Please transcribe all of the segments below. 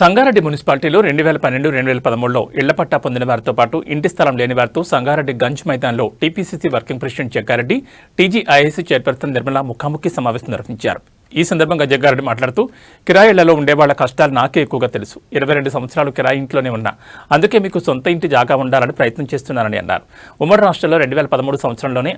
సంగారెడ్డి మున్సిపాలిటీలో 2012-2013లో ఇళ్ల పట్టా పొందిన వారితో పాటు ఇంటి స్థలం లేని వారితో సంగారెడ్డి గంజ్ మైదాన్లో TPCC working president Jaggareddy, TGIIC chairperson Nirmala ముఖాముఖి సమావేశం నిర్వహించారు. ఈ సందర్భంగా జగ్గారెడ్డి మాట్లాడుతూ, కిరాయిళ్లలో ఉండేవాళ్ల కష్టాలు నాకే ఎక్కువగా తెలుసు. 22 సంవత్సరాలు కిరాయి ఇంట్లోనే ఉన్నా, అందుకే మీకు సొంత ఇంటి జాగా ఉండాలని ప్రయత్నం చేస్తున్నారని అన్నారు. ఉమ్మడి రాష్ట్రంలో 2013 సంవత్సరంలోనే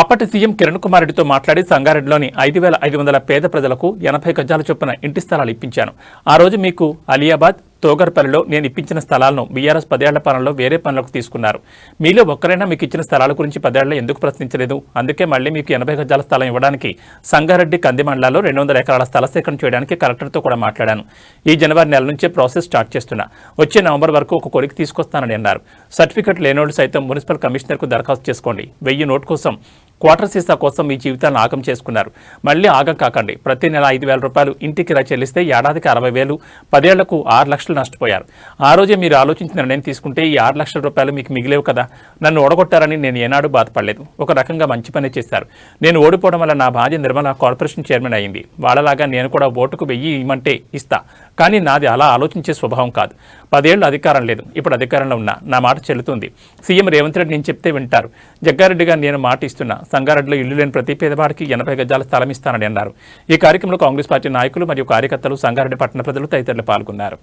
అప్పటి సీఎం కిరణ్ కుమార్ రెడ్డితో మాట్లాడి సంగారెడ్డిలోని 5,500 పేద ప్రజలకు 80 గజాల చొప్పున ఇంటి స్థలాలు ఇప్పించాను. ఆ రోజు మీకు అలియాబాద్, తోగర్పల్లిలో నేను ఇప్పించిన స్థలాలను బీఆర్ఎస్ 10 ఏళ్ల పాలనలో వేరే పనులకు తీసుకున్నారు. మీలో ఒక్కరైనా మీకు ఇచ్చిన స్థలాల గురించి 10 ఏళ్లలో ఎందుకు ప్రశ్నించలేదు? అందుకే మళ్లీ మీకు 80 గజాల స్థలం ఇవ్వడానికి సంగారెడ్డి కంది మండలాల్లో 200 ఎకరాల స్థల సేకరణ చేయడానికి కలెక్టర్తో కూడా మాట్లాడాను. ఈ జనవరి నెల నుంచే ప్రాసెస్ స్టార్ట్ చేస్తున్నా. వచ్చే నవంబర్ వరకు ఒక కొలికి తీసుకొస్తానని అన్నారు. సర్టిఫికెట్ లేనోళ్లు సైతం మున్సిపల్ కమిషనర్కు దరఖాస్తు చేసుకోండి. 1000 నోట్ కోసం, క్వార్టర్ సీసా కోసం మీ జీవితాలను ఆగం చేసుకున్నారు. మళ్లీ ఆగం కాకండి. ప్రతి నెల 5,000 రూపాయలు ఇంటికి చెల్లిస్తే ఏడాదికి 60,000, 10 ఏళ్లకు 6 లక్షలు నష్టపోయారు. ఆ రోజే మీరు ఆలోచించిన నిర్ణయం తీసుకుంటే ఈ 6 లక్షల రూపాయలు మీకు మిగిలేవు కదా. నన్ను ఓడగొట్టారని నేను ఏనాడు బాధపడలేదు. ఒక రకంగా మంచి పని చేశారు. నేను ఓడిపోవడం వల్ల నా భార్య నిర్మల కార్పొరేషన్ చైర్మన్ అయింది. వాళ్ళలాగా నేను కూడా ఓటుకు 1000 ఇవ్వమంటే ఇస్తా. కానీ నాది అలా ఆలోచించే స్వభావం కాదు. 10 ఏళ్ళు అధికారం లేదు. ఇప్పుడు అధికారంలో ఉన్నా నా మాట చెల్లుతుంది. సీఎం రేవంత్ రెడ్డి నేను చెప్తే వింటారు. జగ్గారెడ్డిగా నేను మాట ఇస్తున్నా. సంగారెడ్డిలో ఇల్లు లేని ప్రతి పేదవాడికి 80 గజాల స్థలం ఇస్తానని అన్నారు. ఈ కార్యక్రమంలో కాంగ్రెస్ పార్టీ నాయకులు మరియు కార్యకర్తలు, సంగారెడ్డి పట్టణ ప్రజలు తదితరులు పాల్గొన్నారు.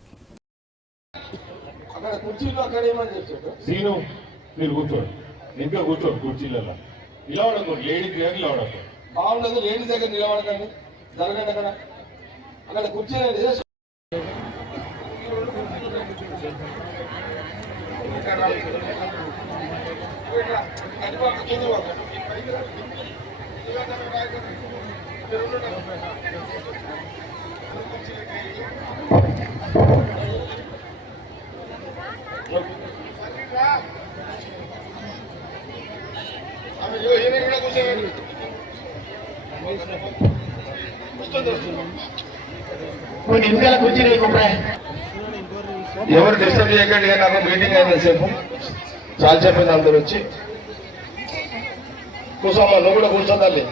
ఎవరు డిస్టర్బ్ చేయకండి. నాకు మీటింగ్ అయిన సేపు చాలా చెప్పింది. అందరూ వచ్చి కూర్చోమ్మా, నువ్వు కూడా కూర్చోదాలి.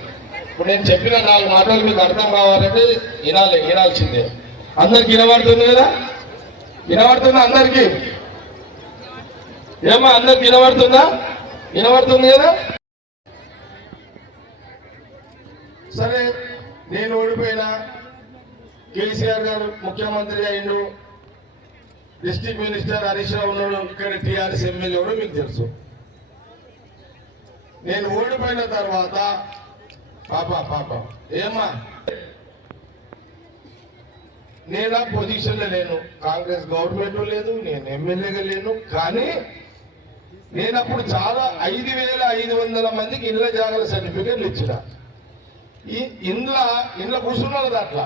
ఇప్పుడు నేను చెప్పిన 4 మాటలు మీకు అర్థం కావాలంటే వినాల్సిందే. అందరికి వినబడుతుంది కదా? వినబడుతుందా అందరికి? ఏమా అందరికి వినబడుతుందా? వినబడుతుంది కదా? సరే, నేను ఓడిపోయినా, కేసీఆర్ గారు ముఖ్యమంత్రి అయిండు, డిస్ట్రిక్ట్ మినిస్టర్ హరీష్ రావు ఉన్నాడు, ఇక్కడ టీఆర్ఎస్ ఎమ్మెల్యే కూడా మీకు తెలుసు. నేను ఓడిపోయిన తర్వాత పాప ఏమ్మా, నేను ఆ పొజిషన్లో లేను, కాంగ్రెస్ గవర్నమెంట్ లేదు, నేను ఎమ్మెల్యేగా లేను. కానీ నేను అప్పుడు చాలా 5,500 మందికి ఇళ్ళ జాగాల సర్టిఫికేట్లు ఇచ్చిన. ఇంట్లో కూర్చున్నారు కదా. అట్లా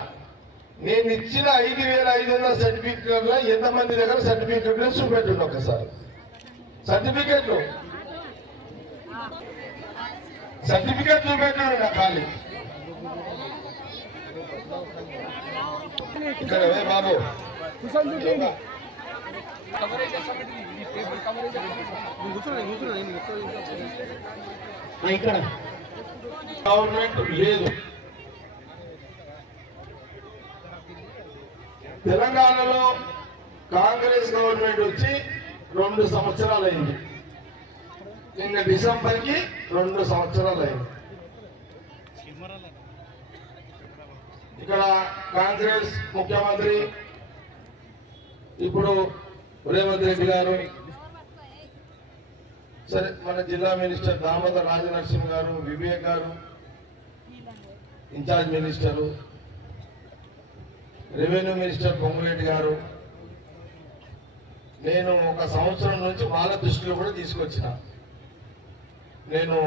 నేను ఇచ్చిన 5,500 సర్టిఫికెట్లలో ఎంతమంది దగ్గర సర్టిఫికెట్లు చూపెట్టిండు ఒకసారి. సర్టిఫికెట్లు చూపెట్టాడు నా ఖాళీ. ఇక్కడ బాబు ఇక్కడ గవర్నమెంట్ లేదు. తెలంగాణలో కాంగ్రెస్ గవర్నమెంట్ వచ్చి 2 సంవత్సరాలు అయింది. నిన్న డిసెంబర్కి 2 సంవత్సరాలు అయింది. ఇక్కడ కాంగ్రెస్ ముఖ్యమంత్రి ఇప్పుడు రేవంత్ రెడ్డి గారు, సరే మన జిల్లా మినిస్టర్ దామోదర్ రాజనరసింహ గారు, వివేక్ గారు incharge minister, revenue minister Ponguleti గారు, నేను 1 సంవత్సరం నుంచి వాళ్ళ దృష్టిలో కూడా తీసుకొచ్చిన. నేను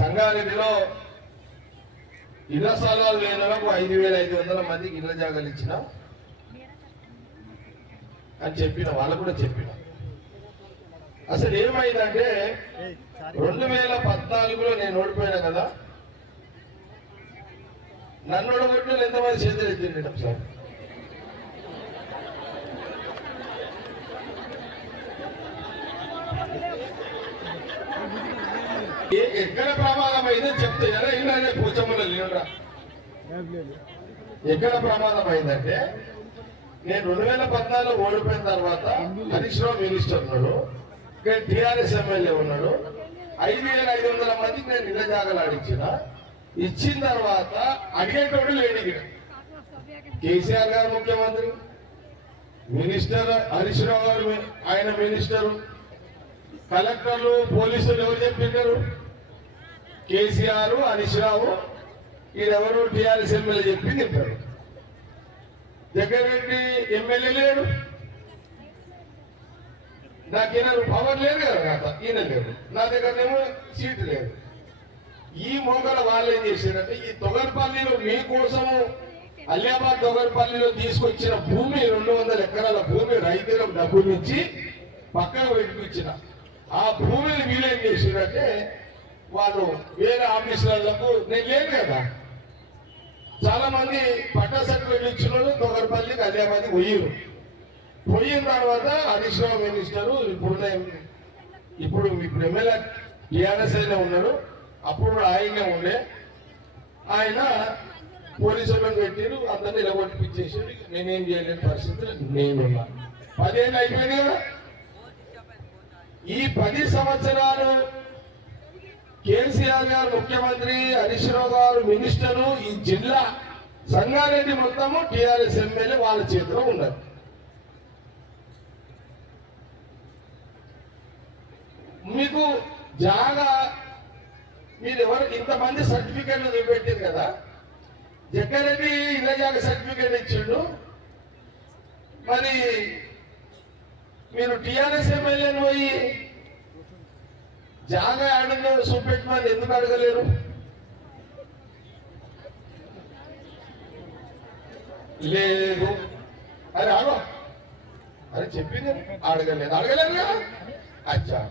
సంగారెడ్డిలో ఇళ్ల స్థలాలు లేనులకు 5,500 మందికి ఇళ్ల జాగాలు ఇచ్చిన అని చెప్పిన. వాళ్ళకు కూడా చెప్పిన. అసలు ఏమైందంటే 2014లో నేను ఓడిపోయినా కదా. నన్ను ఓడగొట్టిన ఎంతమంది చేతులు ఎత్తిండటం సార్? ఎక్కడ ప్రమాదం అయిందో చెప్తే ఎలా ఇలానే పోచమ్మలో లేవురా. ఎక్కడ ప్రమాదం అయిందంటే నేను 2014 ఓడిపోయిన తర్వాత హరీష్ రావు మినిస్టర్ ఉన్నాడు, ఇక్కడ టీఆర్ఎస్ ఎమ్మెల్యే ఉన్నాడు. 5,500 మందికి నేను ఇళ్ళ జాగాలు ఆడించిన. ఇచ్చిన తర్వాత అడిగేటోడు లేడు. ఇక్కడ కేసీఆర్ గారు ముఖ్యమంత్రి, మినిస్టర్ హరీష్ రావు గారు ఆయన మినిస్టరు, కలెక్టర్లు పోలీసులు ఎవరు చెప్పింటారు? కేసీఆర్ హరీష్ రావు, ఈడెవరు టీఆర్ఎస్ ఎమ్మెల్యే చెప్పి చెప్పారు. జగ్గారెడ్డి ఎమ్మెల్యే లేడు, నాకేనా పవర్ లేదు కదా, నాకు ఈయన లేదు, నా దగ్గరనేమో సీటు లేదు. ఈ మోగల వాళ్ళు ఏం చేశారంటే ఈ తొగర్పల్లిలో మీకోసము అలియాబాద్ తొగర్పల్లిలో తీసుకొచ్చిన భూమి 200 ఎకరాల భూమి రైతులకు డబ్బులు ఇచ్చి పక్కన పెట్టించిన ఆ భూమిని వీలేం చేశారంటే వాళ్ళు వేరే ఆఫీసులకు నేను లేను కదా, చాలా మంది పట్టా సర్టిఫికేట్ ఇచ్చిన వాళ్ళు తొగర్పల్లికి అలియాబాద్ పోయిరు. పోయిన తర్వాత హరీష్ రావు మినిస్టరు ఇప్పుడు ఎమ్మెల్యే టీఆర్ఎస్ అయినా ఉన్నాడు, అప్పుడు ఆయనే ఉండే. ఆయన పోలీసులను పెట్టారు, అందరినీ నిలబొట్టిపించేసాడు. నేనేం చేయలేని పరిస్థితులు నేనున్నా. 10 ఏళ్ళు అయిపోయింది కదా. ఈ 10 సంవత్సరాలు కేసీఆర్ గారు ముఖ్యమంత్రి, హరీష్ రావు గారు మినిస్టరు, ఈ జిల్లా సంగారెడ్డి మొత్తము టీఆర్ఎస్ ఎమ్మెల్యే వాళ్ళ చేతిలో ఉన్నారు. మీకు జాగా మీరు ఎవరు ఇంతమంది సర్టిఫికేట్లు చూపెట్టారు కదా, జగ్గారెడ్డి ఇళ్ళ జాగా సర్టిఫికేట్ ఇచ్చిండు, మరి మీరు టీఆర్ఎస్ ఎమ్మెల్యేని పోయి జాగా ఆడలో చూపెట్టమని ఎందుకు అడగలేరు? లేదు అరే ఆడో అరే చెప్పింది అడగలేదు కదా. అచ్చా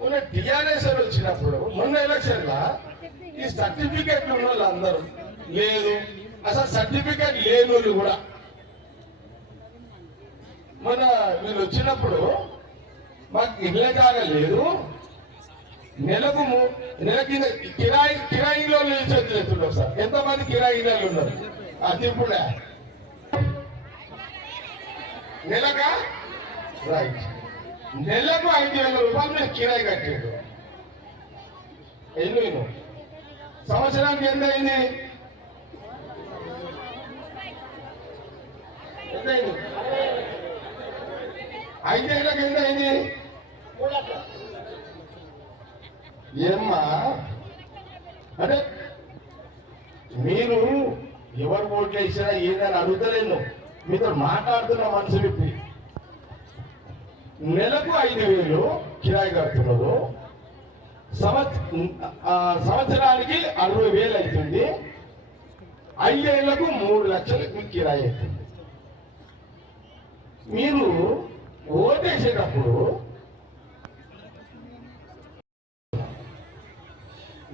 మొన్న టీఆర్ఎస్ వచ్చినప్పుడు మొన్న ఎలక్షన్ లా ఈ సర్టిఫికేట్లు ఉన్న వాళ్ళు అందరూ లేదు, అసలు సర్టిఫికేట్ లేని వాళ్ళు కూడా మొన్న వీళ్ళు వచ్చినప్పుడు మాకు ఇళ్ళ జాగా లేదు, నెల కింద కిరాయిలో చేతులు సార్. ఎంతమంది కిరాయిలు ఉన్నారు? అది ఇప్పుడే నెలగా రైట్, నెలకు 5,000 రూపాయలు మేము కిరాయి కట్టాడు. ఎన్ని సంవత్సరానికి ఎంత అయింది? ఎంత అయింది? 5 ఏళ్ళకి ఎంత అయింది? ఏమ్మా అంటే మీరు ఎవరు ఓట్లు వేసినా ఏదని అడుగుతలేను, మీతో మాట్లాడుతున్న మనసు పెట్టి. నెలకు 5,000 కిరాయి కడుతున్నారు, సంవత్సరానికి 60,000 అవుతుంది. 5 ఏళ్లకు 3 లక్షలు మీకు కిరాయి అవుతుంది. మీరు ఓటేసేటప్పుడు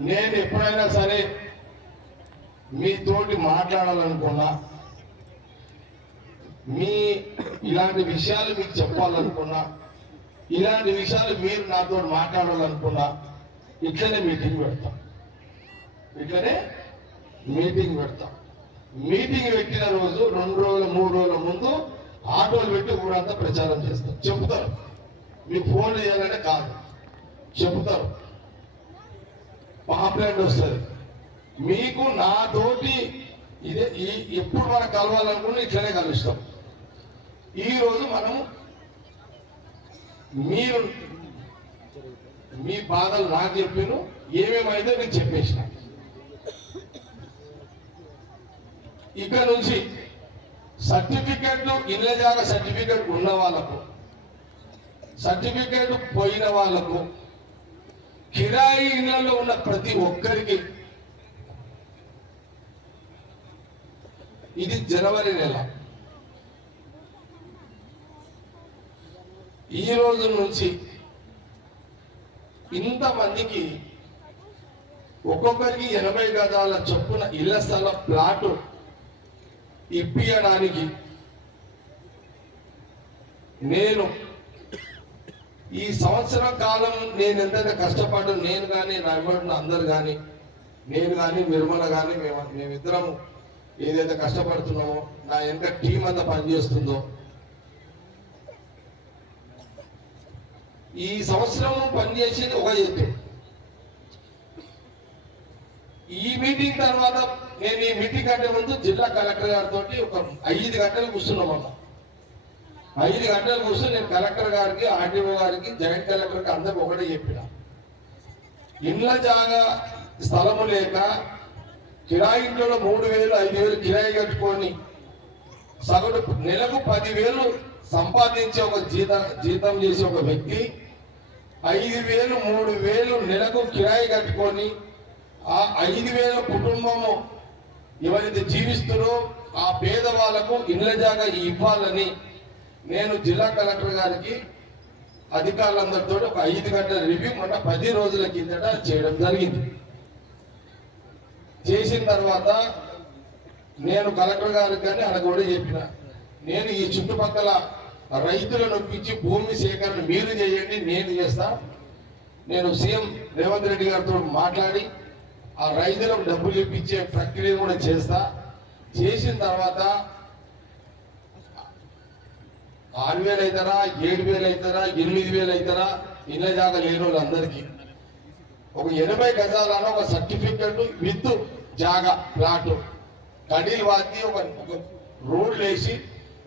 నేను ఎప్పుడైనా సరే మీతోటి మాట్లాడాలనుకున్నా, మీ ఇలాంటి విషయాలు మీకు చెప్పాలనుకున్నా, ఇలాంటి విషయాలు మీరు నాతో మాట్లాడాలనుకున్నా ఇట్లనే మీటింగ్ పెడతాం. మీటింగ్ పెట్టిన రోజు 2 రోజులు 3 రోజుల ముందు ఆటోలు పెట్టి ఊరంతా ప్రచారం చేస్తాం. చెప్తారు, మీకు ఫోన్ చేయాలంటే కాదు, చెప్తారు, పాంప్లెట్ వస్తుంది మీకు. నాతోటి ఇదే ఎప్పుడు మనం కలవాలనుకున్నా ఇట్లనే కలుస్తాం. ఈరోజు మనం మీరు మీ బాధలు నాకు చెప్పాను, ఏమేమైందో నేను చెప్పేసిన. ఇక్కడ నుంచి సర్టిఫికెట్లు ఇళ్ళ జాగా సర్టిఫికెట్ ఉన్న వాళ్ళకు, సర్టిఫికెట్ పోయిన వాళ్ళకు, కిరాయి ఇళ్లలో ఉన్న ప్రతి ఒక్కరికి ఇది జనవరి నెల. ఈ రోజు నుంచి ఇంతమందికి ఒక్కొక్కరికి 80 గజాల చొప్పున ఇళ్ల స్థల ప్లాటు ఇప్పించడానికి నేను ఈ సంవత్సరం కాలం నేను ఎంతైతే కష్టపడ్డా, నేను కానీ నా ఇవ్వడిన అందరు కానీ, నేను కానీ నిర్మల కానీ మేమిద్దరము ఏదైతే కష్టపడుతున్నామో, నా వెనక టీం అంతా పనిచేస్తుందో, ఈ సంవత్సరం పనిచేసింది ఒక ఎత్తు. ఈ మీటింగ్ తర్వాత నేను ఈ మీటింగ్ కంటే ముందు జిల్లా కలెక్టర్ గారితో ఒక 5 గంటలు కూర్చున్నామన్నా. 5 గంటలు కూర్చొని నేను కలెక్టర్ గారికి, ఆర్డీఓ గారికి, జాయింట్ కలెక్టర్కి అందరికి ఒకటే చెప్పిన, ఇండ్ల జాగా స్థలము లేక కిరాయి ఇంట్లో 3,000 5,000 కిరాయి కట్టుకొని సగటు నెలకు 10,000 సంపాదించే ఒక జీతం చేసే ఒక వ్యక్తి 5,000 3,000 నెలకు కిరాయి కట్టుకొని ఆ 5,000 కుటుంబము ఎవరైతే జీవిస్తున్నారో ఆ పేదవాళ్లకు ఇండ్ల జాగా ఇవ్వాలని నేను జిల్లా కలెక్టర్ గారికి అధికారులందరితో ఒక 5 గంటల రివ్యూ మొన్న 10 రోజుల కిందట చేయడం జరిగింది. చేసిన తర్వాత నేను కలెక్టర్ గారికి కానీ అలా కూడా చెప్పిన, నేను ఈ చుట్టుపక్కల రైతులను ఒప్పించి భూమి సేకరణ మీరు చేయండి, నేను చేస్తా. నేను సీఎం రేవంత్ రెడ్డి గారితో మాట్లాడి ఆ రైతులకు డబ్బులు ఇప్పించే ప్రక్రియ కూడా చేస్తా. చేసిన తర్వాత 6,000 అవుతారా, 7,000 అవుతారా, 8,000 అవుతారా ఇళ్ళ జాగా లేని వాళ్ళందరికీ ఒక 80 గజాలను ఒక సర్టిఫికెట్ విత్ జాగా ప్లాట్ కడీలు వాతి ఒక రోడ్లు వేసి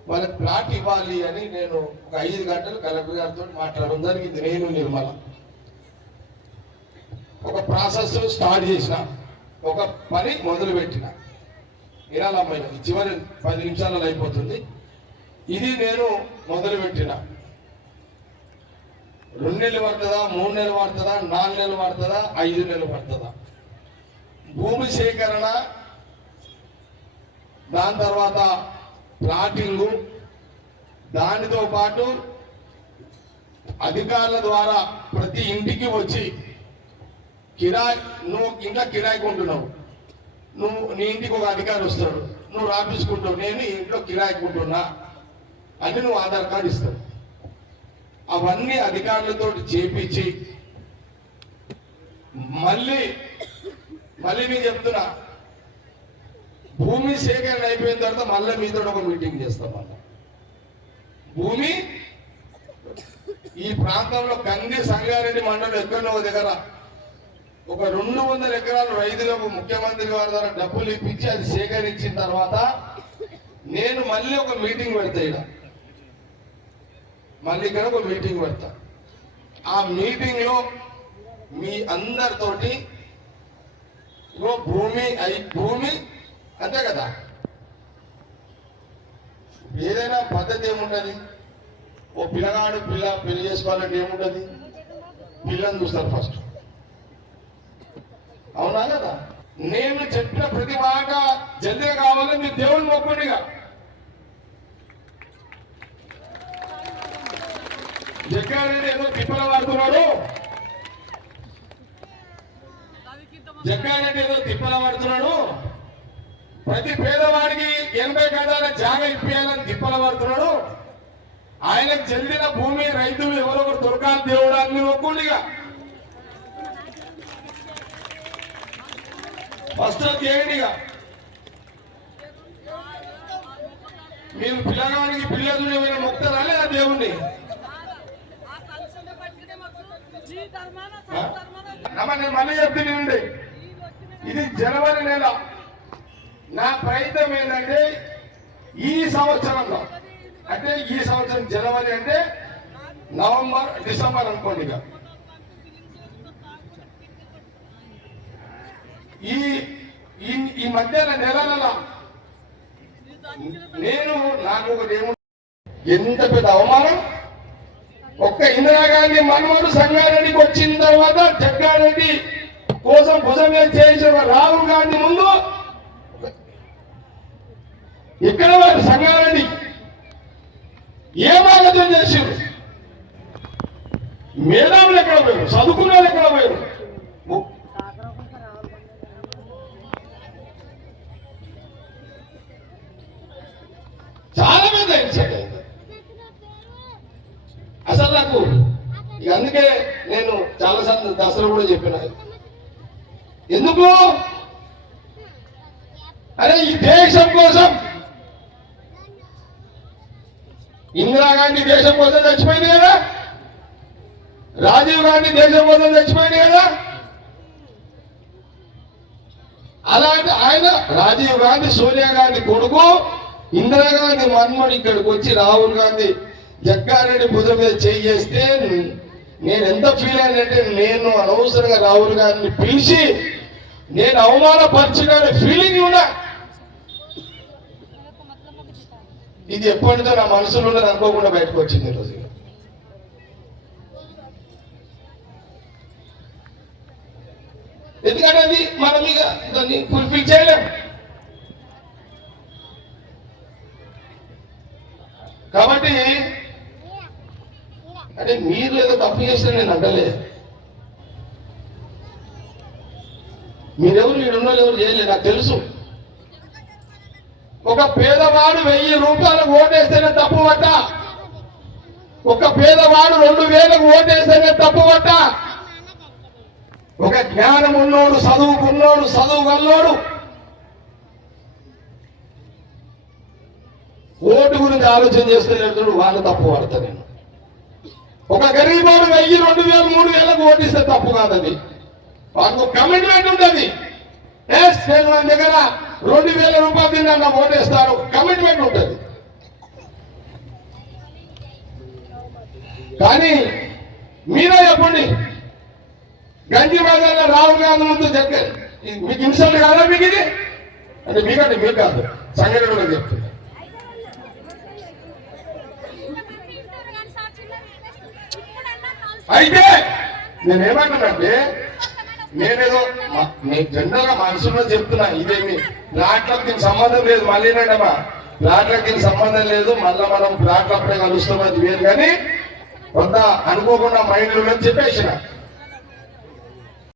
వాళ్ళకి ప్లాట్ ఇవ్వాలి అని నేను ఒక 5 గంటలు కలెక్టర్ గారితో మాట్లాడడం జరిగింది. నేను నిర్మల ఒక ప్రాసెస్ స్టార్ట్ చేసిన, ఒక పని మొదలు పెట్టిన. వినాలమ్మాయి, చివరి 10 నిమిషాలలో అయిపోతుంది. ఇది నేను మొదలు పెట్టిన. 2 నెలలు పడుతుందా, 3 నెలలు పడుతుందా, 4 నెలలు పడుతుందా, 5 నెలలు పడుతుందా? భూమి సేకరణ, దాని తర్వాత ప్లాటింగు, దానితో పాటు అధికారుల ద్వారా ప్రతి ఇంటికి వచ్చి కిరాయి, నువ్వు ఇంకా కిరాయికి ఉంటున్నావు, నీ ఇంటికి ఒక అధికారి వస్తాడు, నువ్వు రాపించుకుంటావు, నేను ఇంట్లో కిరాయికి ఉంటున్నా అంటే నువ్వు ఆధార్ కార్డు ఇస్తావు. అవన్నీ అధికారులతో చేపించి మళ్ళీ నేను చెప్తున్నా, భూమి సేకరణ అయిపోయిన తర్వాత మళ్ళీ మీతో ఒక మీటింగ్ చేస్తాం. మళ్ళీ భూమి ఈ ప్రాంతంలో కంది సంగారెడ్డి మండలం ఎక్కడో దగ్గర ఒక 200 ఎకరాలు రైతులకు ముఖ్యమంత్రి గారి ద్వారా డబ్బులు ఇప్పించి అది సేకరించిన తర్వాత నేను మళ్ళీ ఒక మీటింగ్ పెడతా. ఇక్కడ ఒక మీటింగ్ పెడతా. ఆ మీటింగ్ లో మీ అందరితోటి భూమి అంతే కదా, ఏదైనా పద్ధతి ఏముంటది? ఓ పిల్లగాడు పెళ్లి చేసుకోవాలంటే ఏముంటది? పిల్లని చూస్తారు ఫస్ట్, అవునా కదా? నేను చెప్పిన ప్రతి మాట జల్దే కావాలని మీరు దేవుడిని మొక్కండిగా. జగ్గారెడ్డి ఏదో తిప్పల పడుతున్నాడు, ప్రతి పేదవాడికి 80 గజాల జాగా ఇప్పియాలని తిప్పల పడుతున్నాడు. ఆయనకు చెందిన భూమి రైతులు ఎవరొకరు దొరకాలి దేవుడు అని మొక్కుండిగా. ఫస్ట్ చేయండిగా. మీరు పిల్లగానికి పిల్లలు ఏమైనా మొక్తారా లేదా దేవుణ్ణి? నేను మళ్ళీ చెప్తున్నానండి, ఇది జనవరి నెల. నా ప్రయత్నం ఏంటంటే ఈ సంవత్సరంలో, అంటే ఈ సంవత్సరం జనవరి అంటే నవంబర్ డిసెంబర్ అనుకోండి, ఇక ఈ మధ్యన నెల నేను నాకు ఒకటి ఎంత పెద్ద అవమానం. ఒక్క ఇందిరాగాంధీ మనవడు సంగారెడ్డికి వచ్చిన తర్వాత జగ్గారెడ్డి కోసం భుజంగా చేసిన రాహుల్ గాంధీ ముందు ఇక్కడ వారు సంగారెడ్డి ఏం ఆలోచన చేసారు? మేధావులు ఎక్కడ పోయారు? చదువుకున్న వాళ్ళు ఎక్కడ పోయారు? చాలా మంది ఇన్సైడ్ అయింది అసలు నాకు. ఇక అందుకే నేను చాలాసార్లు దసరా కూడా చెప్పిన, ఎందుకు అరే ఈ దేశం కోసం ఇందిరాగాంధీ దేశం కోసం చచ్చిపోయింది కదా, రాజీవ్ గాంధీ దేశం కోసం చచ్చిపోయింది కదా. అలాంటి ఆయన రాజీవ్ గాంధీ సోనియా గాంధీ కొడుకు, ఇందిరాగాంధీ మన్మడు ఇక్కడికి వచ్చి రాహుల్ గాంధీ జగ్గారెడ్డి భుజం మీద చేస్తే నేను ఎంత ఫీల్ అయినంటే, నేను అనవసరంగా రాహుల్ గాంధీని పిలిచి నేను అవమానపరిచిన ఫీలింగ్ ఉన్నా. ఇది ఎప్పటిదో నా మనసులో ఉన్నది అనుకోకుండా బయటకు వచ్చింది ఈరోజు. ఎందుకంటే అది మనం ఇక దాన్ని ఫుల్ఫిల్ చేయలేం. కాబట్టి అంటే మీరు ఏదో తప్పు చేసిన నేను అంటలే, మీరెవరు ఈడున్న ఎవరు చేయలేదు నాకు తెలుసు. ఒక పేదవాడు 1000 రూపాయలకు ఓటేస్తేనే తప్పు పట్ట, ఒక పేదవాడు 2000కు ఓటేస్తేనే తప్పు పట్ట. ఒక జ్ఞానం ఉన్నోడు, చదువుకున్నోడు, చదువుగల్లోడు ఓటు గురించి ఆలోచన చేస్తలేడు, వాళ్ళు తప్పు పడతా. నేను ఒక గరీబోడు 1000, 2000, 3000కు ఓటిస్తే తప్పు కాదని వాళ్ళకు కమిట్మెంట్ ఉంటుంది. నేను మన దగ్గర 2000 రూపాయలు తిన్నా ఓటేస్తారు, కమిట్మెంట్ ఉంటుంది. కానీ మీరే చెప్పండి, గంజి మైదాన రాహుల్ గాంధీ ముందు చెప్పే మీకు ఇన్సల్ట్ కాదా? మీకు ఇది అంటే మీకంటే మీకు కాదు, సంఘటన చెప్తుంది. అయితే నేనేమంటున్నాంటే, నేనేదో మీకు జనరల్ గా మనసులో చెప్తున్నా, ఇదేమి ప్లాట్లకు దీనికి సంబంధం లేదు. మళ్ళీ నేనమ్మా ప్లాట్లకు దీనికి సంబంధం లేదు, మళ్ళీ మనం ప్లాట్లప్పుడే కలుస్తాం, అది వేరు. కానీ కొంత అనుకోకుండా మైండ్లో చెప్పేసిన